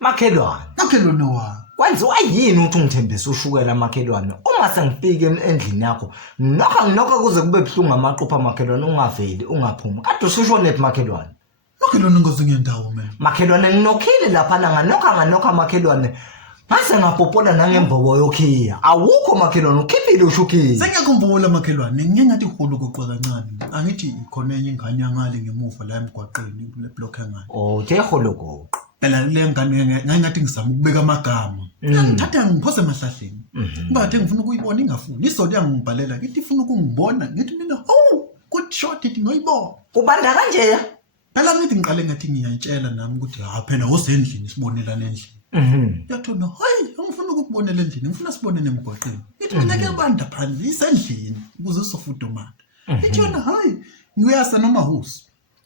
Makhelwane wa. Kwenziwa yini ukuthi ungithembise ushukela makhelwane? Uma sengifika endlini yakho, nginoka kuze kube buhlungu amaqupha makhelwane ungaveli ungaphumi. Kade usushone phi makhelwane? Makhelwane ngoze ngendawo mina. Makhelwane nginokhile lapha nganoka makhelwane. Mase ngapopola nangembobo yokhiya. Awukho makhelwane ukhiphile ushukile. Sengiyakhumbula makhelwane ngingathi uhulu koqwa kancane. Angithi khona enye ingane yangale ngemuva la emgwaqeni le block engane. Oh, teholo goqo. Phela le ngane ngathi ngizama ukubeka amagama. Ngithatha ngiphose emahlahleni. Bathe ngifuna ukuyibona ingafuni. Isolo yangibhalela ngithi ifuna ukungibona ngithi mina good shot ithi ngoyibona. Ubanda kanje ya? Phela ngithi ngiqale ngathi ngiyayitshela nami ukuthi phela usendlini sibonelana endlini. Yathona hayi angifuna ukubonela endlini ngifuna sibonene emgwaqeni. Ngithi mina kuyabanda phandle isendlini ukuze sofudumala. Ithi yona hayi ngiyasa noma husi.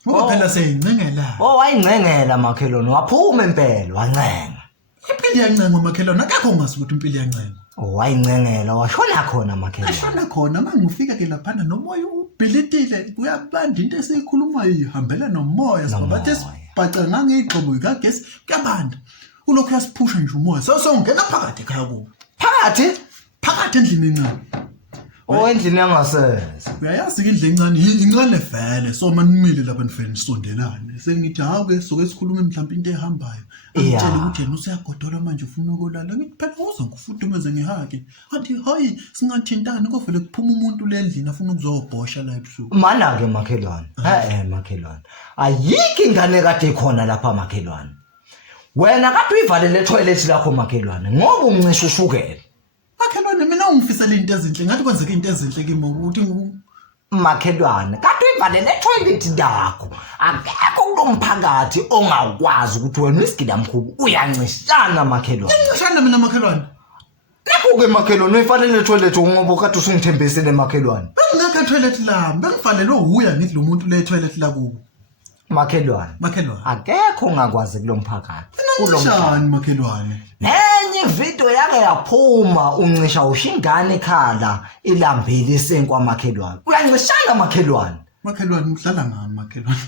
Ngoba phela seyincengela. Wayincengela makhelwane waphuma empela wancenga. Impilo iyancenga makhelwane akakho ongasi ukuthi impilo iyancenga. Wayincengela washona khona makhelwane. Ashona khona mangifika ke lapha nomoya ubhilitile kuyabanda into esiyikhuluma ihambela nomoya sibabathe sibhaca ngangeyigqobo ikagesi kuyabanda. Ulokhu yasiphusha nje umoya sewungena phakathi ekhaya kubo. Phakathi endlini encane. Endlini yangasese. Uyayazi indlu incane vele so manimile lapha nifeni sondelane. Sengithi ke soke sikhuluma mhlawumbe into ehambayo. Ngitshela ukuthi yena useyagodola manje ufuna ukolala. Ngithi phela uze ngifudumeze ngihake. Athi hayi singathintani kuvele kuphuma umuntu le endlini afuna ukuzobhosha la ebusuku. Mana ke makhelwane. Makhelwane. Ayikho ingane kade ikhona lapha makhelwane. Wena kade uyivalele etoilet lakho makhelwane ngoba uncisha ushukela. Makhelwane mina ungifisela into ezinhle ngathi kwenzeke into ezinhle kimi ukuthi makhelwane kade uyivalele etoilet lakho akekho kulomphakathi ongakwazi ukuthi wena isigida mkhulu uyancishana makhelwane. Uyancishana mina makhelwane. Lapho ke makhelwane uyivalele etoilet ngoba kade usungithembisile makhelwane. Bengingaka toilet lami bengivalele uhuya ngithi lo muntu le toilet lakubo. Makhelwane akekho ongakwazi kulomphakathi kulomshani makhelwane. Nenye video yake yaphuma uncisha ushingane ekhala ilambile isenkwa makhelwane. Uyancishana makhelwane. Makhelwane udlala ngami makhelwane.